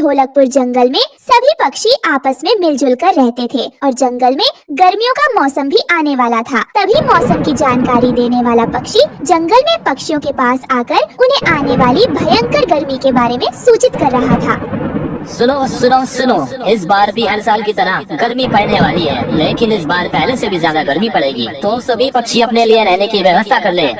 ढोलकपुर जंगल में सभी पक्षी आपस में मिलजुल कर रहते थे और जंगल में गर्मियों का मौसम भी आने वाला था। तभी मौसम की जानकारी देने वाला पक्षी जंगल में पक्षियों के पास आकर उन्हें आने वाली भयंकर गर्मी के बारे में सूचित कर रहा था। सुनो सुनो सुनो, इस बार भी हर साल की तरह गर्मी पड़ने वाली है, लेकिन इस बार पहले से भी ज्यादा गर्मी पड़ेगी। तो सभी पक्षी अपने लिए रहने की व्यवस्था कर ले।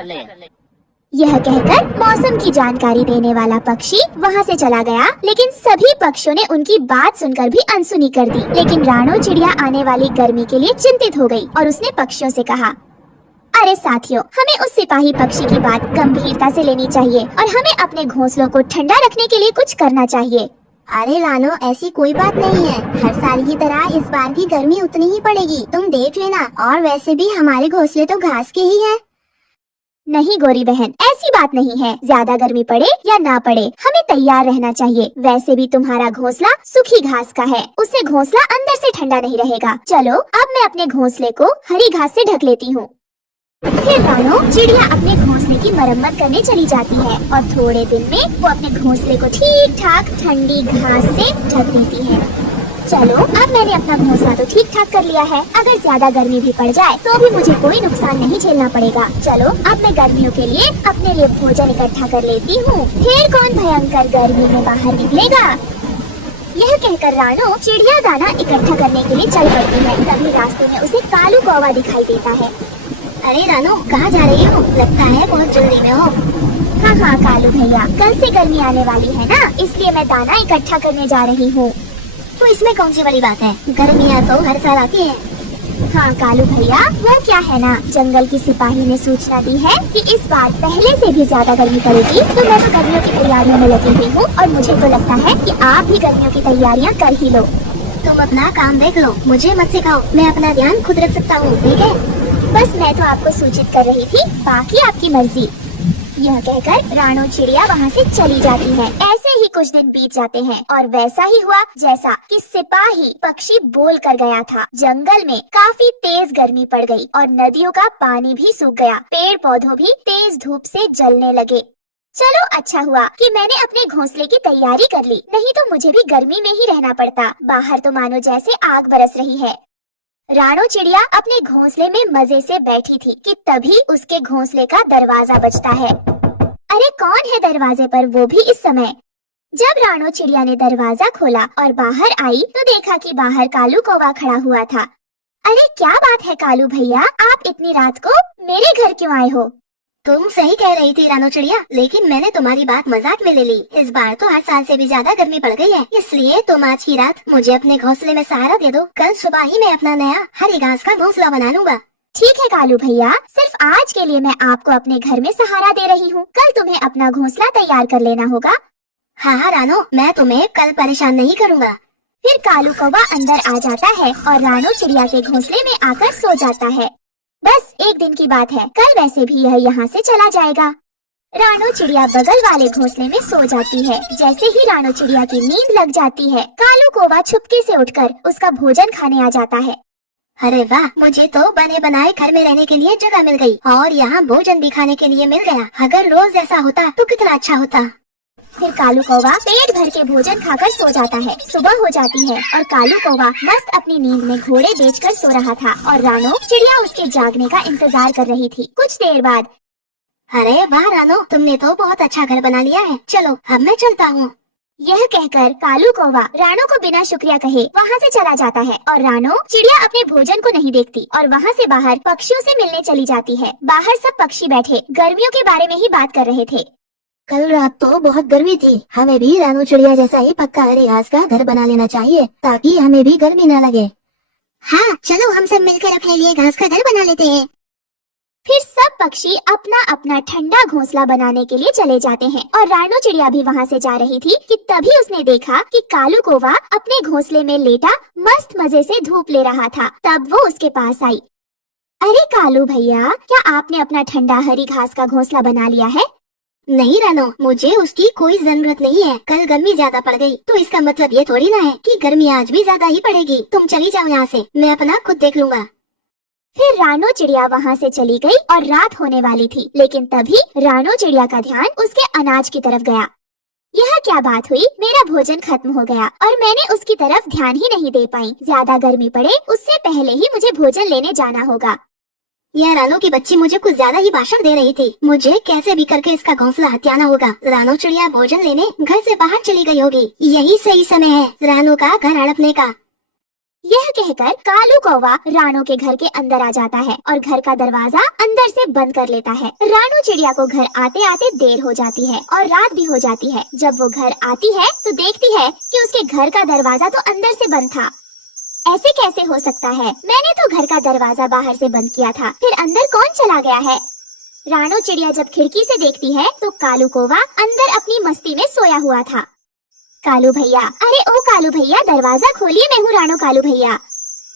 यह कहकर मौसम की जानकारी देने वाला पक्षी वहाँ से चला गया, लेकिन सभी पक्षियों ने उनकी बात सुनकर भी अनसुनी कर दी। लेकिन राणो चिड़िया आने वाली गर्मी के लिए चिंतित हो गई और उसने पक्षियों से कहा, अरे साथियों, हमें उस सिपाही पक्षी की बात गंभीरता से लेनी चाहिए और हमें अपने घोंसलों को ठंडा रखने के लिए कुछ करना चाहिए। अरे रानो, ऐसी कोई बात नहीं है। हर साल की तरह इस बार भी गर्मी उतनी ही पड़ेगी, तुम देख लेना। और वैसे भी हमारे घोंसले तो घास के ही हैं। नहीं गोरी बहन, ऐसी बात नहीं है। ज्यादा गर्मी पड़े या ना पड़े, हमें तैयार रहना चाहिए। वैसे भी तुम्हारा घोंसला सूखी घास का है, उससे घोंसला अंदर से ठंडा नहीं रहेगा। चलो अब मैं अपने घोंसले को हरी घास से ढक लेती हूँ। फिर रानो चिड़िया अपने घोंसले की मरम्मत करने चली जाती है और थोड़े दिन में वो अपने घोंसले को ठीक ठाक ठंडी घास से ढक देती है। चलो अब मैंने अपना घोंसला तो ठीक ठाक कर लिया है। अगर ज्यादा गर्मी भी पड़ जाए तो भी मुझे कोई नुकसान नहीं झेलना पड़ेगा। चलो अब मैं गर्मियों के लिए अपने लिए भोजन इकट्ठा कर लेती हूँ। फिर कौन भयंकर गर्मी में बाहर निकलेगा। यह कहकर रानो चिड़िया दाना इकट्ठा करने के लिए चल पड़ती है। तभी रास्ते में उसे कालू कौवा दिखाई देता है। अरे रानो, कहाँ जा रही हो? लगता है बहुत जल्दी में हो। हाँ हाँ कालू भैया, कल से गर्मी आने वाली है ना, इसलिए मैं दाना इकट्ठा करने जा रही हूँ। तो इसमें कौन सी बड़ी बात है, गर्मियाँ तो हर साल आती है। हाँ कालू भैया, वो क्या है ना, जंगल की सिपाही ने सूचना दी है कि इस बार पहले से भी ज्यादा गर्मी पड़ेगी। तो मैं तो गर्मियों की तैयारियों में लगी हुई हूँ और मुझे तो लगता है कि आप भी गर्मियों की तैयारियाँ कर ही लो। तुम अपना काम देख लो, मुझे मत सिखाओ। मैं अपना ध्यान खुद रख सकता हूँ, ठीक है? बस मैं तो आपको सूचित कर रही थी, बाकी आपकी मर्जी। यह कहकर राणो चिड़िया वहाँ से चली जाती है। ऐसे ही कुछ दिन बीत जाते हैं और वैसा ही हुआ जैसा कि सिपाही पक्षी बोल कर गया था। जंगल में काफी तेज गर्मी पड़ गई और नदियों का पानी भी सूख गया। पेड़ पौधों भी तेज धूप से जलने लगे। चलो अच्छा हुआ कि मैंने अपने घोंसले की तैयारी कर ली, नहीं तो मुझे भी गर्मी में ही रहना पड़ता। बाहर तो मानो जैसे आग बरस रही है। राणो चिड़िया अपने घोंसले में मजे से बैठी थी कि तभी उसके घोंसले का दरवाजा बजता है। अरे कौन है दरवाजे पर, वो भी इस समय। जब राणो चिड़िया ने दरवाजा खोला और बाहर आई तो देखा कि बाहर कालू कौवा खड़ा हुआ था। अरे क्या बात है कालू भैया, आप इतनी रात को मेरे घर क्यों आए हो? तुम सही कह रही थी रानो चिड़िया, लेकिन मैंने तुम्हारी बात मजाक में ले ली। इस बार तो हर साल से भी ज्यादा गर्मी पड़ गई है, इसलिए तुम आज की रात मुझे अपने घोंसले में सहारा दे दो। कल सुबह ही मैं अपना नया हरी घास का घोंसला बना लूंगा। ठीक है कालू भैया, सिर्फ आज के लिए मैं आपको अपने घर में सहारा दे रही हूँ। कल तुम्हें अपना घोंसला तैयार कर लेना होगा। हाँ हाँ रानो, मैं तुम्हें कल परेशान नहीं करूँगा। फिर कालू कौवा अंदर आ जाता है और राणो चिड़िया के घोंसले में आकर सो जाता है। बस एक दिन की बात है, कल वैसे भी यह यहाँ से चला जाएगा। राणो चिड़िया बगल वाले घोंसले में सो जाती है। जैसे ही राणो चिड़िया की नींद लग जाती है, कालू कौवा छुपके से उठकर उसका भोजन खाने आ जाता है। अरे वाह, मुझे तो बने बनाए घर में रहने के लिए जगह मिल गई और यहाँ भोजन भी खाने के लिए मिल गया। अगर रोज ऐसा होता तो कितना अच्छा होता। फिर कालू कौवा पेट भर के भोजन खाकर सो जाता है। सुबह हो जाती है और कालू कौवा मस्त अपनी नींद में घोड़े बेचकर सो रहा था और राणो चिड़िया उसके जागने का इंतजार कर रही थी। कुछ देर बाद, अरे वाह रानो, तुमने तो बहुत अच्छा घर बना लिया है। चलो अब मैं चलता हूँ। यह कहकर कालू कौवा राणो को बिना शुक्रिया कहे वहाँ से चला जाता है और राणो चिड़िया अपने भोजन को नहीं देखती और वहाँ से बाहर पक्षियों से मिलने चली जाती है। बाहर सब पक्षी बैठे गर्मियों के बारे में ही बात कर रहे थे। कल रात तो बहुत गर्मी थी, हमें भी रानो चिड़िया जैसा ही पक्का हरी घास का घर बना लेना चाहिए ताकि हमें भी गर्मी न लगे। हाँ चलो, हम सब मिलकर अपने लिए घास का घर बना लेते हैं। फिर सब पक्षी अपना अपना ठंडा घोंसला बनाने के लिए चले जाते हैं और राणो चिड़िया भी वहाँ से जा रही थी कि तभी उसने देखा कि कालू कौवा अपने घोंसले में लेटा मस्त मजे से धूप ले रहा था। तब वो उसके पास आई। अरे कालू भैया, क्या आपने अपना ठंडा हरी घास का घोंसला बना लिया है? नहीं रानो, मुझे उसकी कोई जरूरत नहीं है। कल गर्मी ज्यादा पड़ गई तो इसका मतलब ये थोड़ी ना है कि गर्मी आज भी ज्यादा ही पड़ेगी। तुम चली जाओ यहाँ से, मैं अपना खुद देख लूंगा। फिर राणो चिड़िया वहाँ से चली गई और रात होने वाली थी, लेकिन तभी राणो चिड़िया का ध्यान उसके अनाज की तरफ गया। यह क्या बात हुई, मेरा भोजन खत्म हो गया और मैंने उसकी तरफ ध्यान ही नहीं दे पाई। ज्यादा गर्मी पड़े उससे पहले ही मुझे भोजन लेने जाना होगा। यह रानो की बच्ची मुझे कुछ ज्यादा ही भाषण दे रही थी। मुझे कैसे भी करके इसका घोंसला हथियाना होगा। रानो चिड़िया भोजन लेने घर से बाहर चली गई होगी। यही सही समय है रानो का घर हड़पने का। यह कहकर कालू कौवा रानो के घर के अंदर आ जाता है और घर का दरवाजा अंदर से बंद कर लेता है। रानो चिड़िया को घर आते आते देर हो जाती है और रात भी हो जाती है। जब वो घर आती है तो देखती है कि उसके घर का दरवाजा तो अंदर से बंद था। ऐसे कैसे हो सकता है? मैंने तो घर का दरवाजा बाहर से बंद किया था, फिर अंदर कौन चला गया है? रानो चिड़िया जब खिड़की से देखती है तो कालू कौवा अंदर अपनी मस्ती में सोया हुआ था। कालू भैया, अरे ओ कालू भैया, दरवाजा खोलिए, मैं हूँ रानो कालू भैया।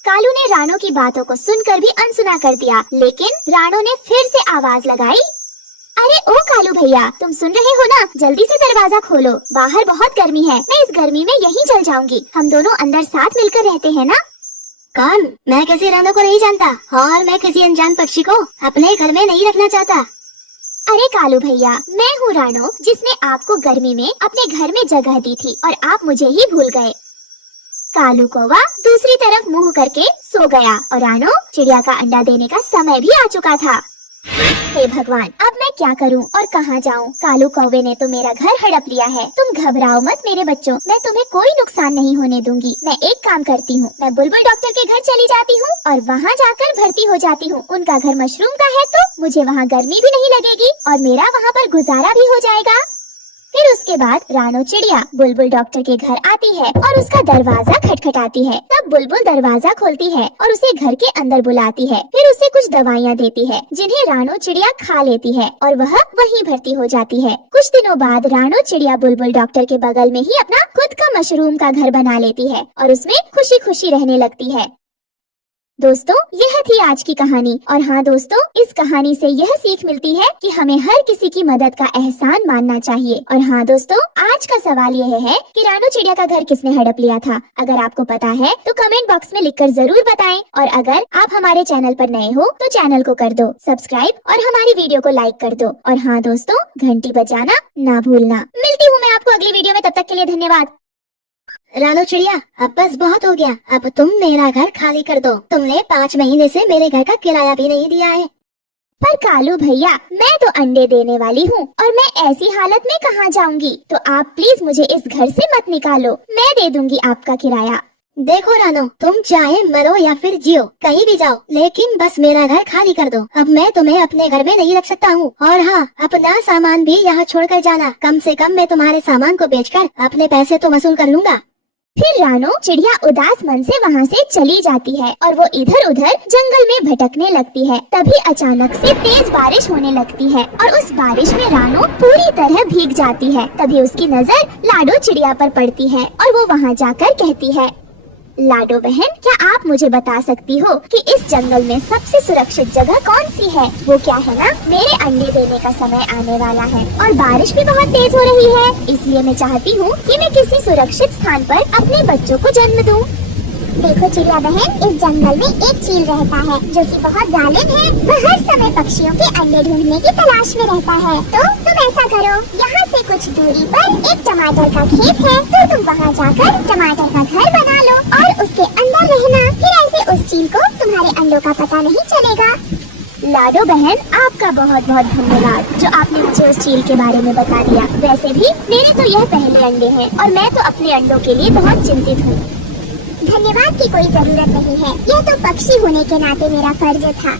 कालू ने रानो की बातों को सुनकर भी अनसुना कर दिया, लेकिन रानो ने फिर से आवाज लगाई, अरे ओ कालू भैया, तुम सुन रहे हो ना? जल्दी से दरवाजा खोलो, बाहर बहुत गर्मी है, मैं इस गर्मी में यहीं जल जाऊंगी। हम दोनों अंदर साथ मिलकर रहते हैं ना? कौन? मैं किसी रानो को नहीं जानता और मैं किसी अनजान पक्षी को अपने घर में नहीं रखना चाहता। अरे कालू भैया, मैं हूँ रानो, जिसने आपको गर्मी में अपने घर में जगह दी थी और आप मुझे ही भूल गए। कालू कौवा दूसरी तरफ मुंह करके सो गया और रानो चिड़िया का अंडा देने का समय भी आ चुका था। हे भगवान, अब मैं क्या करूं और कहां जाऊं? कालू कौवे ने तो मेरा घर हड़प लिया है। तुम घबराओ मत मेरे बच्चों, मैं तुम्हें कोई नुकसान नहीं होने दूंगी। मैं एक काम करती हूँ, मैं बुलबुल डॉक्टर के घर चली जाती हूँ और वहाँ जाकर भर्ती हो जाती हूँ। उनका घर मशरूम का है तो मुझे वहाँ गर्मी भी नहीं लगेगी और मेरा वहाँ पर गुजारा भी हो जाएगा। फिर उसके बाद रानो चिड़िया बुलबुल डॉक्टर के घर आती है और उसका दरवाजा खटखटाती है। तब बुलबुल दरवाजा खोलती है और उसे घर के अंदर बुलाती है। फिर उसे कुछ दवाइयाँ देती है जिन्हें रानो चिड़िया खा लेती है और वह वहीं भर्ती हो जाती है। कुछ दिनों बाद रानो चिड़िया बुलबुल डॉक्टर के बगल में ही अपना खुद का मशरूम का घर बना लेती है और उसमें खुशी खुशी रहने लगती है। दोस्तों, यह थी आज की कहानी। और हाँ दोस्तों, इस कहानी से यह सीख मिलती है कि हमें हर किसी की मदद का एहसान मानना चाहिए। और हाँ दोस्तों, आज का सवाल यह है कि रानो चिड़िया का घर किसने हड़प लिया था? अगर आपको पता है तो कमेंट बॉक्स में लिखकर जरूर बताएं। और अगर आप हमारे चैनल पर नए हो तो चैनल को कर दो सब्सक्राइब और हमारी वीडियो को लाइक कर दो। और हाँ दोस्तों, घंटी बजाना ना भूलना। मिलती हूँ मैं आपको अगली वीडियो में, तब तक के लिए धन्यवाद। रानो चिड़िया, अब बस बहुत हो गया। अब तुम मेरा घर खाली कर दो। तुमने 5 महीने से मेरे घर का किराया भी नहीं दिया है। पर कालू भैया, मैं तो अंडे देने वाली हूँ और मैं ऐसी हालत में कहाँ जाऊँगी? तो आप प्लीज मुझे इस घर से मत निकालो, मैं दे दूंगी आपका किराया। देखो रानो, तुम चाहे मरो या फिर जियो, कहीं भी जाओ, लेकिन बस मेरा घर खाली कर दो। अब मैं तुम्हें अपने घर में नहीं रख सकता हूँ। और हाँ, अपना सामान भी यहाँ छोड़कर जाना। कम से कम मैं तुम्हारे सामान को बेचकर अपने पैसे तो वसूल कर लूँगा। फिर रानो चिड़िया उदास मन से वहाँ से चली जाती है और वो इधर उधर जंगल में भटकने लगती है। तभी अचानक से तेज बारिश होने लगती है और उस बारिश में रानो पूरी तरह भीग जाती है। तभी उसकी नजर लाडो चिड़िया पर पड़ती है और वो वहाँ जाकर कहती है, लाडो बहन, क्या आप मुझे बता सकती हो कि इस जंगल में सबसे सुरक्षित जगह कौन सी है? वो क्या है ना, मेरे अंडे देने का समय आने वाला है और बारिश भी बहुत तेज हो रही है, इसलिए मैं चाहती हूँ कि मैं किसी सुरक्षित स्थान पर अपने बच्चों को जन्म दूँ। देखो चिड़िया बहन, इस जंगल में एक चील रहता है जो कि बहुत जालिम है। वह हर समय पक्षियों के अंडे ढूंढने की तलाश में रहता है। तो तुम ऐसा करो, यहाँ से कुछ दूरी पर एक टमाटर का खेत है, तो तुम वहाँ जाकर टमाटर का घर बना लो और उसके अंदर रहना। फिर ऐसे उस चील को तुम्हारे अंडों का पता नहीं चलेगा। लाडो बहन, आपका बहुत बहुत धन्यवाद जो आपने मुझे उस चील के बारे में बता दिया। वैसे भी मेरे तो यह पहले अंडे हैं और मैं तो अपने अंडों के लिए बहुत चिंतित हूँ। धन्यवाद की कोई जरूरत नहीं है, यह तो पक्षी होने के नाते मेरा फर्ज था।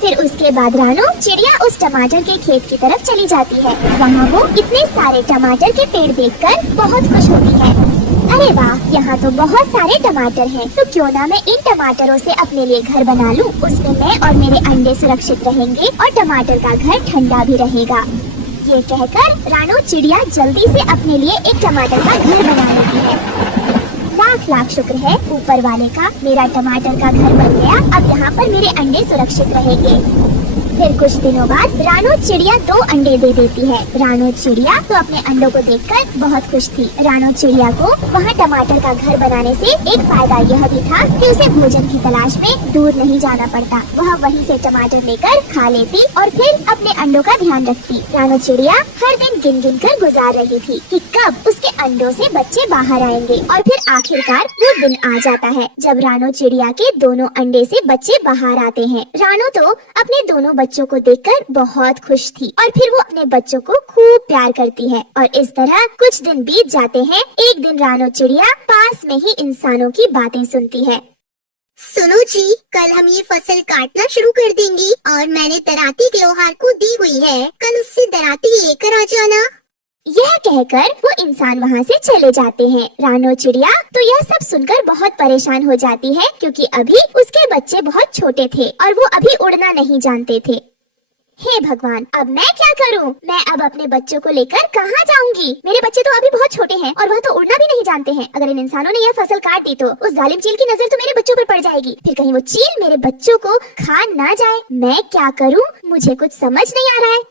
फिर उसके बाद रानो चिड़िया उस टमाटर के खेत की तरफ चली जाती है। वहाँ वो इतने सारे टमाटर के पेड़ देखकर बहुत खुश होती है। अरे वाह, यहाँ तो बहुत सारे टमाटर हैं, तो क्यों ना मैं इन टमाटरों से अपने लिए घर बना लूँ। उसमें मैं और मेरे अंडे सुरक्षित रहेंगे और टमाटर का घर ठंडा भी रहेगा। ये कहकर रानो चिड़िया जल्दी से अपने लिए एक टमाटर का घर बना लेती है। लाख लाख शुक्र है ऊपर वाले का, मेरा टमाटर का घर बन गया। अब यहाँ पर मेरे अंडे सुरक्षित रहेंगे। फिर कुछ दिनों बाद रानो चिड़िया 2 अंडे दे देती है। रानो चिड़िया तो अपने अंडों को देखकर बहुत खुश थी। रानो चिड़िया को वहाँ टमाटर का घर बनाने से एक फायदा यह भी था कि उसे भोजन की तलाश में दूर नहीं जाना पड़ता। वह वहीं से टमाटर लेकर खा लेती और फिर अपने अंडों का ध्यान रखती। रानो चिड़िया हर दिन गिन गिन कर गुजार रही थी कि कब उसके अंडों से बच्चे बाहर आएंगे और फिर आखिरकार वो दिन आ जाता है जब रानो चिड़िया के दोनों अंडे से बच्चे बाहर आते हैं। रानो तो अपने दोनों बच्चों को देखकर बहुत खुश थी और फिर वो अपने बच्चों को खूब प्यार करती है और इस तरह कुछ दिन बीत जाते हैं। एक दिन रानो चिड़िया पास में ही इंसानों की बातें सुनती है। सुनो जी, कल हम ये फसल काटना शुरू कर देंगे और मैंने दराती के लोहार को दी हुई है, कल उससे दराती लेकर आ जाना। यह कहकर वो इंसान वहाँ से चले जाते हैं। रानो चिड़िया तो यह सब सुनकर बहुत परेशान हो जाती है क्योंकि अभी उसके बच्चे बहुत छोटे थे और वो अभी उड़ना नहीं जानते थे। हे भगवान, अब मैं क्या करूं? मैं अब अपने बच्चों को लेकर कहाँ जाऊंगी? मेरे बच्चे तो अभी बहुत छोटे हैं और वह तो उड़ना भी नहीं जानते हैं। अगर इन इंसानों ने यह फसल काट दी तो उस जालिम चील की नजर तो मेरे बच्चों पर पड़ जाएगी। फिर कहीं वो चील मेरे बच्चों को खा ना जाए। मैं क्या करूं? मुझे कुछ समझ नहीं आ रहा है।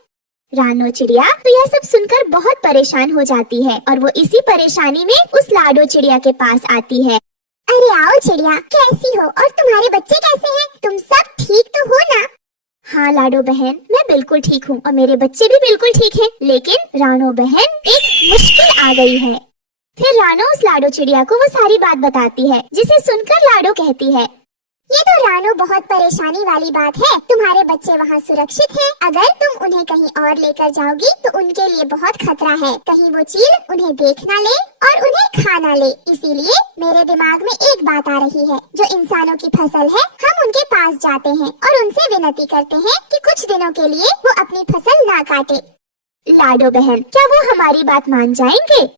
रानो चिड़िया तो यह सब सुनकर बहुत परेशान हो जाती है और वो इसी परेशानी में उस लाडो चिड़िया के पास आती है। अरे आओ चिड़िया, कैसी हो और तुम्हारे बच्चे कैसे हैं? तुम सब ठीक तो हो ना? हाँ लाडो बहन, मैं बिल्कुल ठीक हूँ और मेरे बच्चे भी बिल्कुल ठीक हैं। लेकिन रानो बहन, एक मुश्किल आ गई है। फिर रानो उस लाडो चिड़िया को वो सारी बात बताती है, जिसे सुनकर लाडो कहती है, ये तो रानो बहुत परेशानी वाली बात है। तुम्हारे बच्चे वहाँ सुरक्षित हैं। अगर तुम उन्हें कहीं और लेकर जाओगी तो उनके लिए बहुत खतरा है। कहीं वो चील उन्हें देख ना ले और उन्हें खा ना ले। इसीलिए मेरे दिमाग में एक बात आ रही है। जो इंसानों की फसल है, हम उनके पास जाते हैं और उनसे विनती करते हैं कि कुछ दिनों के लिए वो अपनी फसल ना काटे। लाडो बहन, क्या वो हमारी बात मान जाएंगे?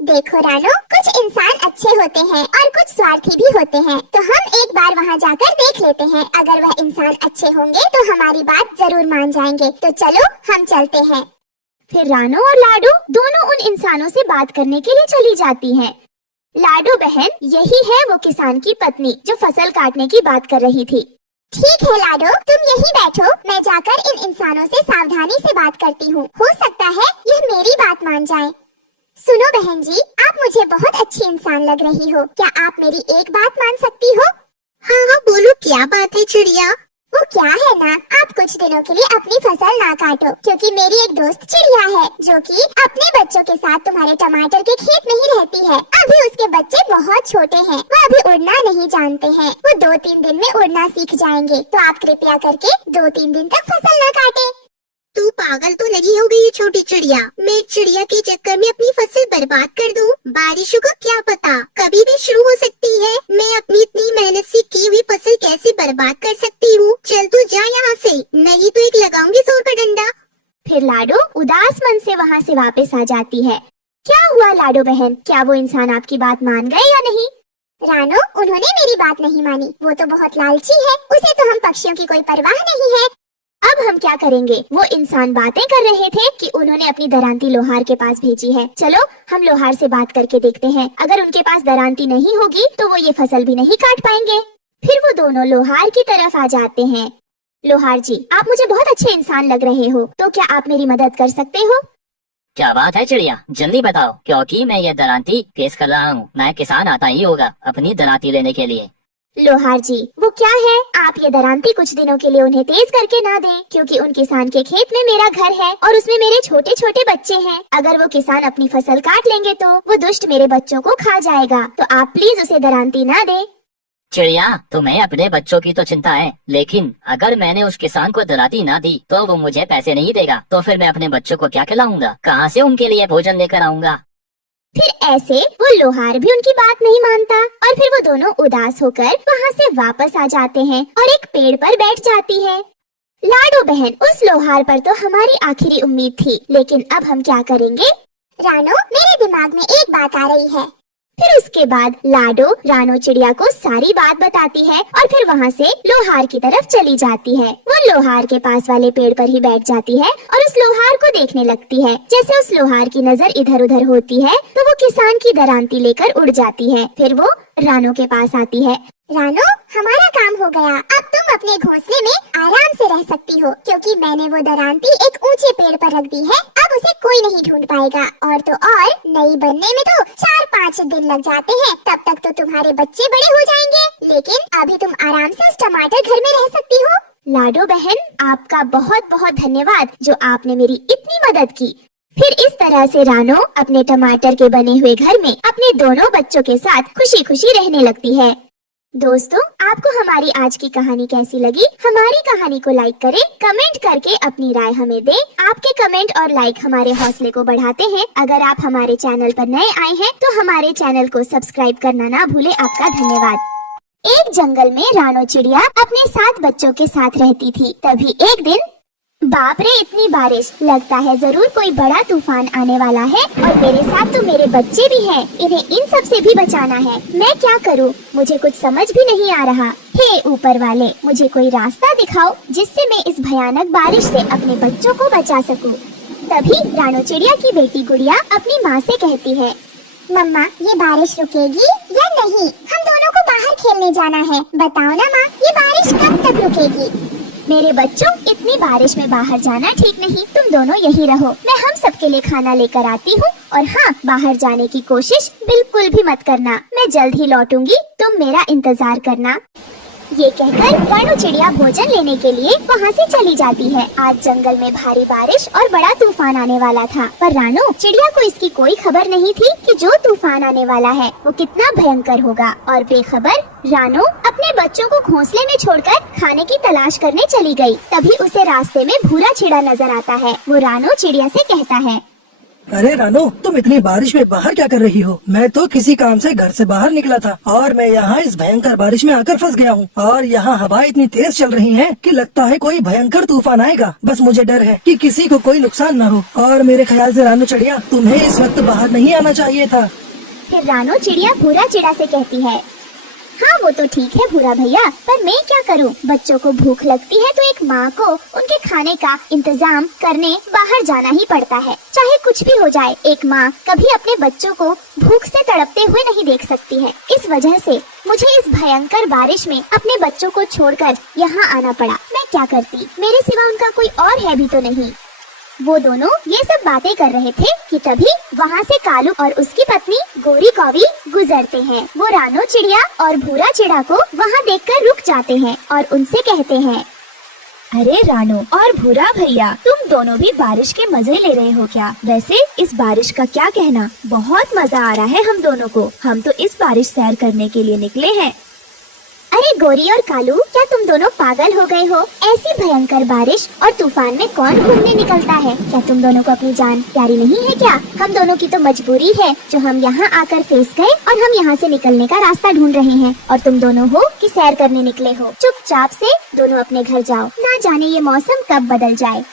देखो रानो, कुछ इंसान अच्छे होते हैं और कुछ स्वार्थी भी होते हैं, तो हम एक बार वहाँ जाकर देख लेते हैं। अगर वह इंसान अच्छे होंगे तो हमारी बात जरूर मान जाएंगे। तो चलो हम चलते हैं। फिर रानो और लाडो दोनों उन इंसानों से बात करने के लिए चली जाती हैं। लाडो बहन, यही है वो किसान की पत्नी जो फसल काटने की बात कर रही थी। ठीक है लाडो, तुम यहीं बैठो, मैं जाकर इन इंसानों से सावधानी से बात करती हूँ। हो सकता है यह मेरी बात मान जाएं। सुनो बहन जी, आप मुझे बहुत अच्छी इंसान लग रही हो। क्या आप मेरी एक बात मान सकती हो? हाँ हाँ बोलो, क्या बात है चिड़िया? वो क्या है ना, आप कुछ दिनों के लिए अपनी फसल ना काटो, क्योंकि मेरी एक दोस्त चिड़िया है जो कि अपने बच्चों के साथ तुम्हारे टमाटर के खेत में ही रहती है। अभी उसके बच्चे बहुत छोटे हैं, वो अभी उड़ना नहीं जानते हैं। वो 2-3 दिन में उड़ना सीख जाएंगे, तो आप कृपया करके 2-3 दिन तक फसल न काटें। तू पागल तो नहीं हो गई छोटी चिड़िया? मैं चिड़िया के चक्कर में अपनी फसल बर्बाद कर दूं? बारिशों का क्या पता, कभी भी शुरू हो सकती है। मैं अपनी इतनी मेहनत से की हुई फसल कैसे बर्बाद कर सकती हूँ? चल तू जा यहाँ से, नहीं तो एक लगाऊंगी जोर का डंडा। फिर लाडो उदास मन से वहाँ से वापस आ जाती है। क्या हुआ लाडो बहन, क्या वो इंसान आपकी बात मान गए या नहीं? रानो, उन्होंने मेरी बात नहीं मानी। वो तो बहुत लालची है, उसे तो हम पक्षियों की कोई परवाह नहीं है। अब हम क्या करेंगे? वो इंसान बातें कर रहे थे कि उन्होंने अपनी दरांती लोहार के पास भेजी है। चलो हम लोहार से बात करके देखते हैं। अगर उनके पास दरांती नहीं होगी तो वो ये फसल भी नहीं काट पाएंगे। फिर वो दोनों लोहार की तरफ आ जाते हैं। लोहार जी, आप मुझे बहुत अच्छे इंसान लग रहे हो, तो क्या आप मेरी मदद कर सकते हो? क्या बात है चिड़िया, जल्दी बताओ, क्योंकि मैं ये दरांती पेश कर रहा हूँ। मैं किसान आता ही होगा अपनी दरांती लेने के लिए। लोहार जी, वो क्या है, आप ये दरांती कुछ दिनों के लिए उन्हें तेज करके ना दें, क्योंकि उन किसान के खेत में मेरा घर है और उसमें मेरे छोटे छोटे बच्चे हैं। अगर वो किसान अपनी फसल काट लेंगे तो वो दुष्ट मेरे बच्चों को खा जाएगा, तो आप प्लीज उसे दरांती ना दें। चिड़िया, तुम्हें अपने बच्चों की तो चिंता है, लेकिन अगर मैंने उस किसान को दरांती ना दी तो वो मुझे पैसे नहीं देगा, तो फिर मैं अपने बच्चों को क्या खिलाऊंगा? कहाँ से उनके लिए भोजन लेकर आऊंगा? फिर ऐसे वो लोहार भी उनकी बात नहीं मानता और फिर वो दोनों उदास होकर वहाँ से वापस आ जाते हैं और एक पेड़ पर बैठ जाती है। लाडो बहन, उस लोहार पर तो हमारी आखिरी उम्मीद थी, लेकिन अब हम क्या करेंगे? रानो, मेरे दिमाग में एक बात आ रही है। फिर उसके बाद लाडो रानो चिड़िया को सारी बात बताती है और फिर वहाँ से लोहार की तरफ चली जाती है। वो लोहार के पास वाले पेड़ पर ही बैठ जाती है और उस लोहार को देखने लगती है। जैसे उस लोहार की नजर इधर उधर होती है तो वो किसान की दरांती लेकर उड़ जाती है। फिर वो रानो के पास आती है। रानो, हमारा काम हो गया। अब तुम अपने घोंसले में आराम से रह सकती हो, क्योंकि मैंने वो दरांती एक ऊंचे पेड़ पर रख दी है। अब उसे कोई नहीं ढूंढ पाएगा। और तो और, नई बनने में तो 4-5 दिन लग जाते हैं। तब तक तो तुम्हारे बच्चे बड़े हो जाएंगे, लेकिन अभी तुम आराम से उस टमाटर घर में रह सकती हो। लाडो बहन, आपका बहुत बहुत धन्यवाद जो आपने मेरी इतनी मदद की। फिर इस तरह से रानो अपने टमाटर के बने हुए घर में अपने दोनों बच्चों के साथ खुशी खुशी रहने लगती है। दोस्तों, आपको हमारी आज की कहानी कैसी लगी? हमारी कहानी को लाइक करें, कमेंट करके अपनी राय हमें दें। आपके कमेंट और लाइक हमारे हौसले को बढ़ाते हैं। अगर आप हमारे चैनल पर नए आए हैं तो हमारे चैनल को सब्सक्राइब करना ना भूले। आपका धन्यवाद। एक जंगल में रानो चिड़िया अपने 7 बच्चों के साथ रहती थी। तभी एक दिन, बाप रे, इतनी बारिश, लगता है जरूर कोई बड़ा तूफान आने वाला है। और मेरे साथ तो मेरे बच्चे भी हैं, इन्हें इन सब से भी बचाना है। मैं क्या करूं? मुझे कुछ समझ भी नहीं आ रहा। हे ऊपर वाले, मुझे कोई रास्ता दिखाओ जिससे मैं इस भयानक बारिश से अपने बच्चों को बचा सकूं। तभी रानो चिड़िया की बेटी गुड़िया अपनी माँ से कहती है, मम्मा, ये बारिश रुकेगी या नहीं? हम दोनों को बाहर खेलने जाना है। बताओ ना माँ, ये बारिश कब तक रुकेगी? मेरे बच्चों, इतनी बारिश में बाहर जाना ठीक नहीं। तुम दोनों यहीं रहो, मैं हम सबके लिए खाना लेकर आती हूँ। और हाँ, बाहर जाने की कोशिश बिल्कुल भी मत करना। मैं जल्द ही लौटूंगी, तुम मेरा इंतजार करना। ये कहकर रानो चिड़िया भोजन लेने के लिए वहाँ से चली जाती है। आज जंगल में भारी बारिश और बड़ा तूफान आने वाला था, पर रानो चिड़िया को इसकी कोई खबर नहीं थी कि जो तूफान आने वाला है वो कितना भयंकर होगा। और बेखबर रानो अपने बच्चों को घोंसले में छोड़कर खाने की तलाश करने चली गई। तभी उसे रास्ते में भूरा चिड़ा नजर आता है। वो रानो चिड़िया से कहता है, अरे रानो, तुम इतनी बारिश में बाहर क्या कर रही हो? मैं तो किसी काम से घर से बाहर निकला था और मैं यहाँ इस भयंकर बारिश में आकर फंस गया हूँ। और यहाँ हवाएं इतनी तेज चल रही हैं कि लगता है कोई भयंकर तूफान आएगा। बस मुझे डर है कि किसी को कोई नुकसान न हो। और मेरे ख्याल से रानो चिड़िया, तुम्हें इस वक्त बाहर नहीं आना चाहिए था। फिर रानो चिड़िया भूरा चिड़ा से कहती है, हाँ वो तो ठीक है भूरा भैया, पर मैं क्या करूँ? बच्चों को भूख लगती है तो एक माँ को उनके खाने का इंतजाम करने बाहर जाना ही पड़ता है। चाहे कुछ भी हो जाए, एक माँ कभी अपने बच्चों को भूख से तड़पते हुए नहीं देख सकती है। इस वजह से मुझे इस भयंकर बारिश में अपने बच्चों को छोड़कर यहाँ आना पड़ा। मैं क्या करती? मेरे सिवा उनका कोई और है भी तो नहीं। वो दोनों ये सब बातें कर रहे थे कि तभी वहाँ से कालू और उसकी पत्नी गोरी कौवी गुजरते हैं। वो रानो चिड़िया और भूरा चिड़ा को वहाँ देखकर रुक जाते हैं और उनसे कहते हैं, अरे रानो और भूरा भैया, तुम दोनों भी बारिश के मजे ले रहे हो क्या? वैसे इस बारिश का क्या कहना, बहुत मजा आ रहा है हम दोनों को। हम तो इस बारिश सैर करने के लिए निकले हैं। अरे गोरी और कालू, क्या तुम दोनों पागल हो गए हो? ऐसी भयंकर बारिश और तूफान में कौन घूमने निकलता है? क्या तुम दोनों को अपनी जान प्यारी नहीं है क्या? हम दोनों की तो मजबूरी है जो हम यहाँ आकर फंस गए और हम यहाँ से निकलने का रास्ता ढूंढ रहे हैं। और तुम दोनों हो कि सैर करने निकले हो? चुपचाप से दोनों अपने घर जाओ, ना जाने ये मौसम कब बदल जाए।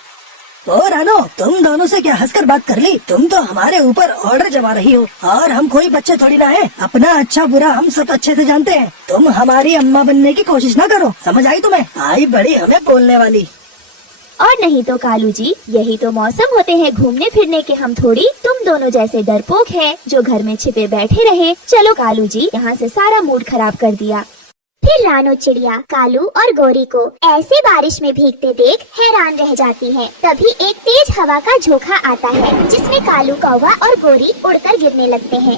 ओ रानो, तुम दोनों से क्या हंसकर बात कर ली? तुम तो हमारे ऊपर ऑर्डर जमा रही हो और हम कोई बच्चे थोड़ी ना है। अपना अच्छा बुरा हम सब अच्छे से जानते हैं। तुम हमारी अम्मा बनने की कोशिश ना करो, समझ आई तुम्हें? आई बड़ी हमें बोलने वाली। और नहीं तो कालू जी, यही तो मौसम होते हैं घूमने फिरने के। हम थोड़ी तुम दोनों जैसे डरपोक हैं जो घर में छिपे बैठे रहे। चलो कालू जी, यहाँ से सारा मूड खराब कर दिया। फिर रानो चिड़िया कालू और गोरी को ऐसे बारिश में भीगते देख हैरान रह जाती है। तभी एक तेज हवा का झोंका आता है जिसमें कालू कौवा और गोरी उड़कर गिरने लगते हैं।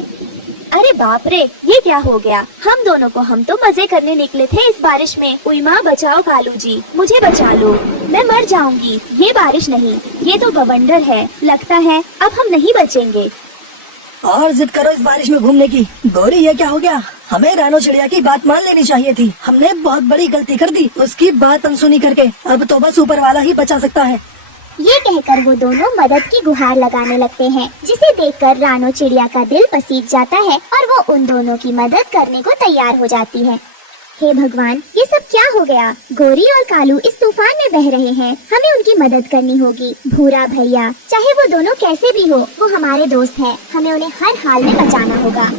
अरे बाप रे, ये क्या हो गया? हम तो मजे करने निकले थे इस बारिश में। उई माँ, बचाओ कालू जी, मुझे बचा लो, मैं मर जाऊंगी। ये बारिश नहीं, ये तो बवंडर है। लगता है अब हम नहीं बचेंगे। और जिद करो इस बारिश में घूमने की। गोरी, ये क्या हो गया? हमें रानो चिड़िया की बात मान लेनी चाहिए थी। हमने बहुत बड़ी गलती कर दी उसकी बात अनसुनी करके। अब तो बस ऊपर वाला ही बचा सकता है। ये कहकर वो दोनों मदद की गुहार लगाने लगते हैं, जिसे देखकर रानो चिड़िया का दिल पसीज जाता है और वो उन दोनों की मदद करने को तैयार हो जाती है। हे भगवान, ये सब क्या हो गया? गोरी और कालू इस तूफान में बह रहे हैं, हमें उनकी मदद करनी होगी। भूरा भैया, चाहे वो दोनों कैसे भी हो, वो हमारे दोस्त हैं, हमें उन्हें हर हाल में बचाना होगा।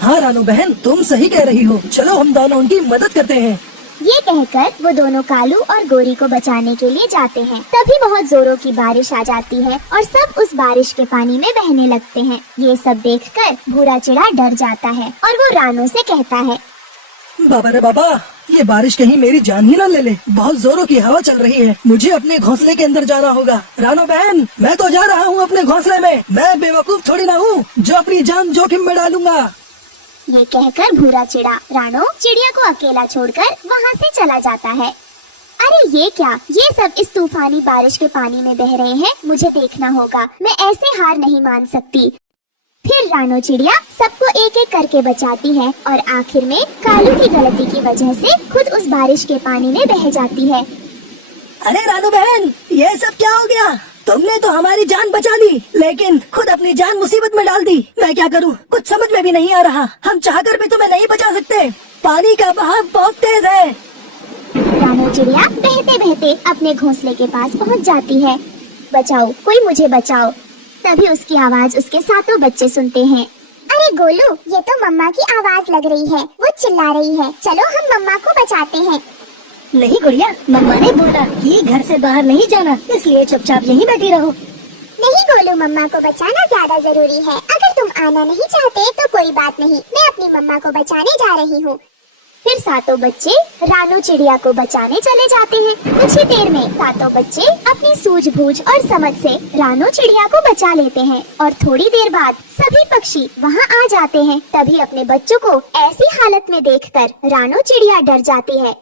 हाँ रानो बहन, तुम सही कह रही हो। चलो हम दोनों उनकी मदद करते हैं। ये कहकर वो दोनों कालू और गोरी को बचाने के लिए जाते हैं। तभी बहुत जोरों की बारिश आ जाती है और सब उस बारिश के पानी में बहने लगते हैं। ये सब देखकर भूरा चिड़ा डर जाता है और वो रानो से कहता है, बाबा रे बाबा, ये बारिश कहीं मेरी जान ही ना ले ले। बहुत जोरों की हवा चल रही है, मुझे अपने घोंसले के अंदर जाना होगा। रानो बहन, मैं तो जा रहा हूँ अपने घोंसले में। मैं बेवकूफ थोड़ी ना हूँ जो अपनी जान जोखिम में डालूंगा। ये कहकर भूरा चिड़ा रानो चिड़िया को अकेला छोड़कर वहाँ से चला जाता है। अरे ये क्या, ये सब इस तूफानी बारिश के पानी में बह रहे हैं। मुझे देखना होगा, मैं ऐसे हार नहीं मान सकती। फिर रानो चिड़िया सबको एक एक करके बचाती है और आखिर में कालू की गलती की वजह से खुद उस बारिश के पानी में बह जाती है। अरे रानो बहन, ये सब क्या हो गया? तुमने तो हमारी जान बचा ली, लेकिन खुद अपनी जान मुसीबत में डाल दी। मैं क्या करूँ, कुछ समझ में भी नहीं आ रहा। हम चाहकर भी तुम्हें नहीं बचा सकते, पानी का बहाव बहुत तेज है। रानो चिड़िया बहते बहते अपने घोंसले के पास पहुंच जाती है। बचाओ, कोई मुझे बचाओ। तभी उसकी आवाज उसके सातों बच्चे सुनते हैं। अरे गोलू, ये तो मम्मा की आवाज लग रही है, वो चिल्ला रही है। चलो हम मम्मा को बचाते हैं। नहीं गुड़िया, मम्मा ने बोला कि घर से बाहर नहीं जाना, इसलिए चुपचाप यहीं बैठी रहो। नहीं गोलू, मम्मा को बचाना ज्यादा जरूरी है। अगर तुम आना नहीं चाहते तो कोई बात नहीं, मैं अपनी मम्मा को बचाने जा रही हूँ। फिर सातों बच्चे रानो चिड़िया को बचाने चले जाते हैं। कुछ ही देर में सातों बच्चे अपनी सूझबूझ और समझ से रानो चिड़िया को बचा लेते हैं और थोड़ी देर बाद सभी पक्षी वहाँ आ जाते हैं। तभी अपने बच्चों को ऐसी हालत में देखकर रानो चिड़िया डर जाती है।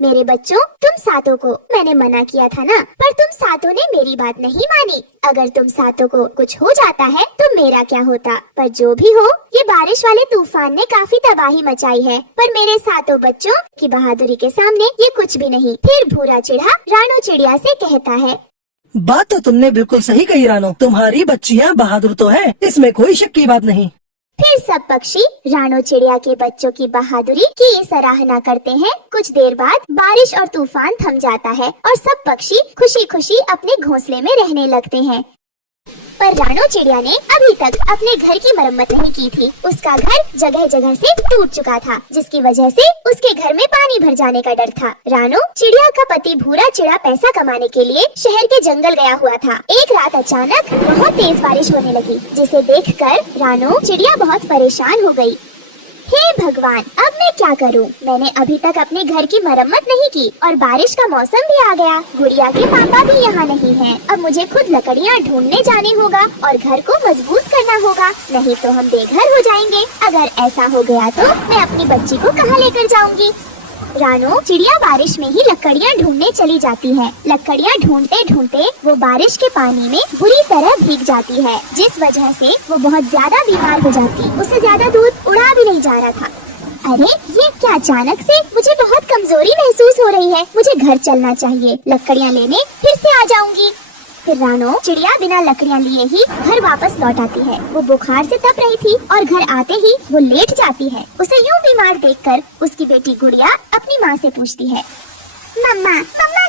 मेरे बच्चों, तुम सातों को मैंने मना किया था ना, पर तुम सातों ने मेरी बात नहीं मानी। अगर तुम सातों को कुछ हो जाता है तो मेरा क्या होता? पर जो भी हो, ये बारिश वाले तूफान ने काफी तबाही मचाई है, पर मेरे सातों बच्चों की बहादुरी के सामने ये कुछ भी नहीं। फिर भूरा चिड़ा रानो चिड़िया से कहता है, बात तो तुमने बिल्कुल सही कही रानो, तुम्हारी बच्चियाँ बहादुर तो हैं, इसमें कोई शक की बात नहीं। फिर सब पक्षी रानो चिड़िया के बच्चों की बहादुरी की सराहना करते हैं। कुछ देर बाद बारिश और तूफान थम जाता है और सब पक्षी खुशी खुशी अपने घोंसले में रहने लगते हैं। पर रानो चिड़िया ने अभी तक अपने घर की मरम्मत नहीं की थी। उसका घर जगह जगह से टूट चुका था, जिसकी वजह से उसके घर में पानी भर जाने का डर था। रानो चिड़िया का पति भूरा चिड़ा पैसा कमाने के लिए शहर के जंगल गया हुआ था। एक रात अचानक बहुत तेज बारिश होने लगी, जिसे देखकर रानो चिड़िया बहुत परेशान हो गई। हे भगवान, अब मैं क्या करूं? मैंने अभी तक अपने घर की मरम्मत नहीं की और बारिश का मौसम भी आ गया। गुड़िया के पापा भी यहाँ नहीं हैं। अब मुझे खुद लकड़ियाँ ढूंढने जाने होगा और घर को मजबूत करना होगा, नहीं तो हम बेघर हो जाएंगे। अगर ऐसा हो गया तो मैं अपनी बच्ची को कहाँ लेकर जाऊंगी? रानो चिड़िया बारिश में ही लकड़ियाँ ढूंढने चली जाती है। लकड़ियाँ ढूंढते ढूंढते वो बारिश के पानी में बुरी तरह भीग जाती है, जिस वजह से वो बहुत ज्यादा बीमार हो जाती। उसे ज्यादा दूर उड़ा भी नहीं जा रहा था। अरे ये क्या, अचानक से मुझे बहुत कमजोरी महसूस हो रही है। मुझे घर चलना चाहिए, लकड़ियाँ लेने फिर से आ जाऊंगी। फिर रानो चिड़िया बिना लकड़ियाँ लिए ही घर वापस लौट आती है। वो बुखार से तप रही थी और घर आते ही वो लेट जाती है। उसे यूं बीमार देखकर उसकी बेटी गुड़िया अपनी माँ से पूछती है, मम्मा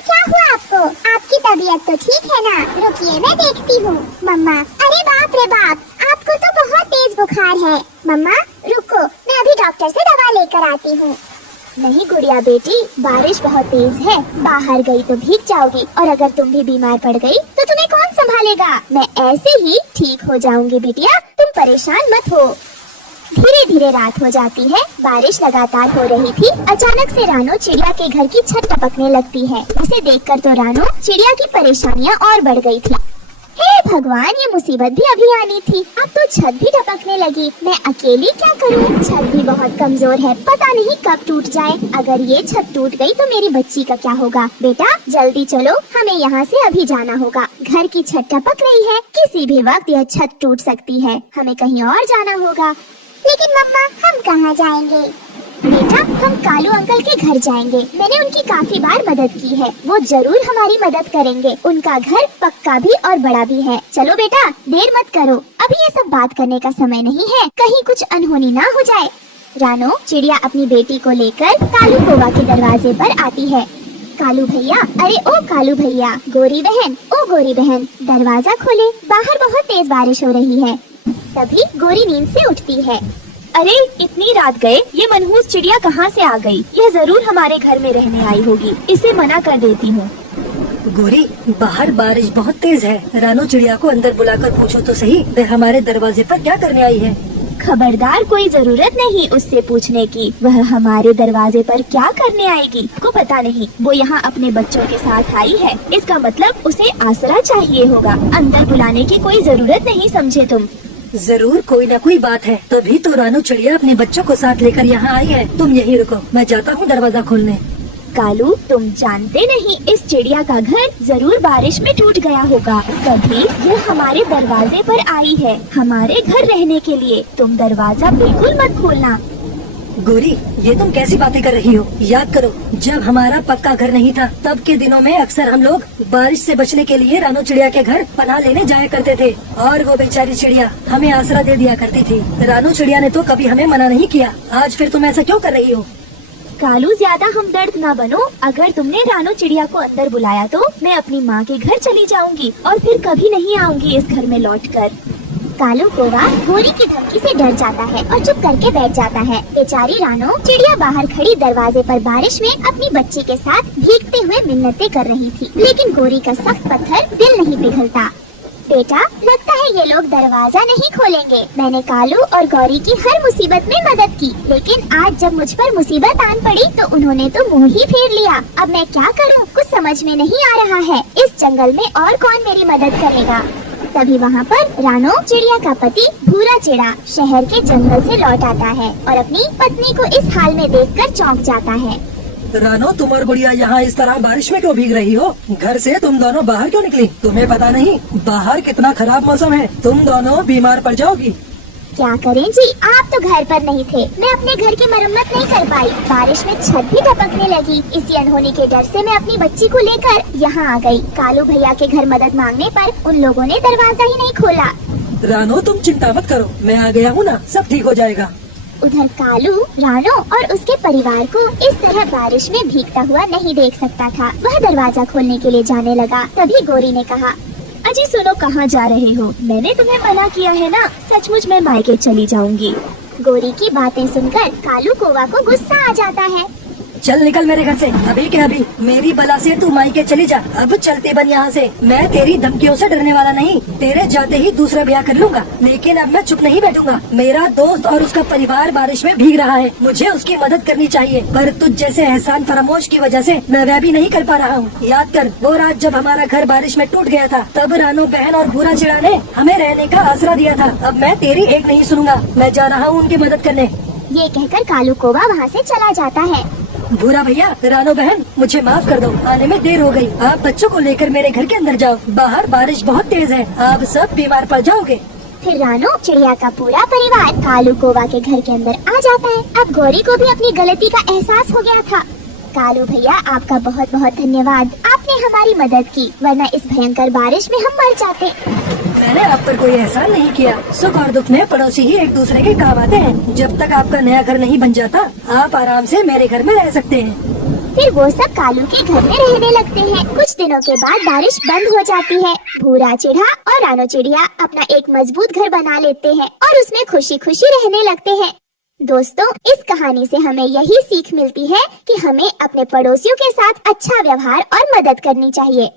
क्या हुआ आपको? आपकी तबीयत तो ठीक है ना? रुकिए मैं देखती हूँ। मम्मा, अरे बाप रे बाप, आपको तो बहुत तेज बुखार है। मम्मा रुको, मैं अभी डॉक्टर से दवा लेकर आती हूँ। नहीं गुड़िया बेटी, बारिश बहुत तेज है, बाहर गई तो भीग जाओगी और अगर तुम भी बीमार पड़ गई तो तुम्हें कौन संभालेगा? मैं ऐसे ही ठीक हो जाऊंगी बिटिया, तुम परेशान मत हो। धीरे धीरे रात हो जाती है। बारिश लगातार हो रही थी। अचानक से रानो चिड़िया के घर की छत टपकने लगती है। उसे देखकर तो रानो चिड़िया की परेशानियाँ और बढ़ गई थी। हे भगवान, ये मुसीबत भी अभी आनी थी, अब तो छत भी टपकने लगी। मैं अकेली क्या करूं? छत भी बहुत कमजोर है, पता नहीं कब टूट जाए। अगर ये छत टूट गई तो मेरी बच्ची का क्या होगा? बेटा जल्दी चलो, हमें यहाँ से अभी जाना होगा। घर की छत टपक रही है, किसी भी वक्त यह छत टूट सकती है। हमें कहीं और जाना होगा। लेकिन मम्मा, हम कहाँ जाएंगे? बेटा, हम कालू अंकल के घर जाएंगे। मैंने उनकी काफी बार मदद की है, वो जरूर हमारी मदद करेंगे। उनका घर पक्का भी और बड़ा भी है। चलो बेटा, देर मत करो, अभी ये सब बात करने का समय नहीं है, कहीं कुछ अनहोनी ना हो जाए। रानो चिड़िया अपनी बेटी को लेकर कालू कौवा के दरवाजे पर आती है। कालू भैया, अरे ओ कालू भैया, गोरी बहन, ओ गोरी बहन, दरवाजा खोले, बाहर बहुत तेज बारिश हो रही है। तभी गोरी नींद से उठती है। अरे इतनी रात गए, ये मनहूस चिड़िया कहाँ से आ गई? यह जरूर हमारे घर में रहने आई होगी, इसे मना कर देती हूँ। गोरी, बाहर बारिश बहुत तेज है, रानो चिड़िया को अंदर बुलाकर पूछो तो सही, वह हमारे दरवाजे पर क्या करने आई है? खबरदार, कोई जरूरत नहीं उससे पूछने की वह हमारे दरवाजे पर क्या करने आएगी। को पता नहीं, वो यहाँ अपने बच्चों के साथ आई है, इसका मतलब उसे आसरा चाहिए होगा। अंदर बुलाने की कोई जरूरत नहीं, समझे तुम? जरूर कोई न कोई बात है, तभी तो रानू चिड़िया अपने बच्चों को साथ लेकर यहाँ आई है। तुम यहीं रुको, मैं जाता हूँ दरवाजा खोलने। कालू, तुम जानते नहीं, इस चिड़िया का घर जरूर बारिश में टूट गया होगा, तभी यह हमारे दरवाजे पर आई है हमारे घर रहने के लिए। तुम दरवाजा बिल्कुल मत खोलना। गोरी, ये तुम कैसी बातें कर रही हो? याद करो, जब हमारा पक्का घर नहीं था तब के दिनों में अक्सर हम लोग बारिश से बचने के लिए रानू चिड़िया के घर पनाह लेने जाया करते थे, और वो बेचारी चिड़िया हमें आसरा दे दिया करती थी। रानू चिड़िया ने तो कभी हमें मना नहीं किया। आज फिर तुम ऐसा क्यों कर रही हो? कालू, ज्यादा हमदर्द न बनो। अगर तुमने रानू चिड़िया को अंदर बुलाया तो मैं अपनी माँ के घर चली जाऊंगी और फिर कभी नहीं आऊंगी इस घर में लौटकर। कालू कौवा गोरी की धमकी से डर जाता है और चुप करके बैठ जाता है। बेचारी रानो चिड़िया बाहर खड़ी दरवाजे पर बारिश में अपनी बच्ची के साथ भीगते हुए मिन्नतें कर रही थी, लेकिन गोरी का सख्त पत्थर दिल नहीं पिघलता। बेटा, लगता है ये लोग दरवाजा नहीं खोलेंगे। मैंने कालू और गौरी की हर मुसीबत में मदद की, लेकिन आज जब मुझ पर मुसीबत आन पड़ी तो उन्होंने तो मुंह ही फेर लिया। अब मैं क्या करूं, कुछ समझ में नहीं आ रहा है। इस जंगल में और कौन मेरी मदद करेगा? तभी वहाँ पर रानो चिड़िया का पति भूरा चिड़ा शहर के जंगल से लौट आता है और अपनी पत्नी को इस हाल में देखकर चौंक जाता है। रानो, तुम और गुड़िया यहाँ इस तरह बारिश में क्यों भीग रही हो? घर से तुम दोनों बाहर क्यों निकली? तुम्हें पता नहीं बाहर कितना खराब मौसम है, तुम दोनों बीमार पड़ जाओगी। क्या करें जी, आप तो घर पर नहीं थे। मैं अपने घर की मरम्मत नहीं कर पाई। बारिश में छत भी टपकने लगी। इसी अनहोनी के डर से मैं अपनी बच्ची को लेकर यहाँ आ गई। कालू भैया के घर मदद मांगने पर उन लोगों ने दरवाजा ही नहीं खोला। रानो, तुम चिंता मत करो, मैं आ गया हूँ ना, सब ठीक हो जाएगा। उधर कालू रानो और उसके परिवार को इस तरह बारिश में भीगता हुआ नहीं देख सकता था। वह दरवाजा खोलने के लिए जाने लगा, तभी गोरी ने कहा, अजी सुनो, कहाँ जा रहे हो? मैंने तुम्हें मना किया है ना, सचमुच मैं मायके चली जाऊंगी। गोरी की बातें सुनकर कालू कौवा को गुस्सा आ जाता है। चल निकल मेरे घर से अभी के अभी। मेरी बला से तू मायके चली जा। अब चलते बन यहाँ से। मैं तेरी धमकियों से डरने वाला नहीं। तेरे जाते ही दूसरा ब्याह कर लूंगा, लेकिन अब मैं चुप नहीं बैठूंगा। मेरा दोस्त और उसका परिवार बारिश में भीग रहा है, मुझे उसकी मदद करनी चाहिए, पर तुझ जैसे एहसान फरामोश की वजह से मैं वह भी नहीं कर पा रहा हूँ। याद कर, वो रात जब हमारा घर बारिश में टूट गया था, तब रानो बहन और भूरा चिड़ा ने हमें रहने का आसरा दिया था। अब मैं तेरी एक नहीं सुनूंगा, मैं जा रहा हूँ उनकी मदद करने। ये कहकर कालू कौवा वहाँ से चला जाता है। भूरा भैया, रानो बहन, मुझे माफ कर दो, आने में देर हो गई। आप बच्चों को लेकर मेरे घर के अंदर जाओ, बाहर बारिश बहुत तेज है, आप सब बीमार पड़ जाओगे। फिर रानो चिड़िया का पूरा परिवार कालू कौवा के घर के अंदर आ जाता है। अब गौरी को भी अपनी गलती का एहसास हो गया था। कालू भैया, आपका बहुत बहुत धन्यवाद, आपने हमारी मदद की, वरना इस भयंकर बारिश में हम मर जाते। मैंने आप पर कोई एहसान नहीं किया। सुख और दुख में पड़ोसी ही एक दूसरे के काम आते हैं। जब तक आपका नया घर नहीं बन जाता, आप आराम से मेरे घर में रह सकते हैं। फिर वो सब कालू के घर में रहने लगते हैं। कुछ दिनों के बाद बारिश बंद हो जाती है। भूरा चिड़ा और रानो चिड़िया अपना एक मजबूत घर बना लेते हैं और उसमें खुशी खुशी रहने लगते हैं। दोस्तों, इस कहानी से हमें यही सीख मिलती है कि हमें अपने पड़ोसियों के साथ अच्छा व्यवहार और मदद करनी चाहिए।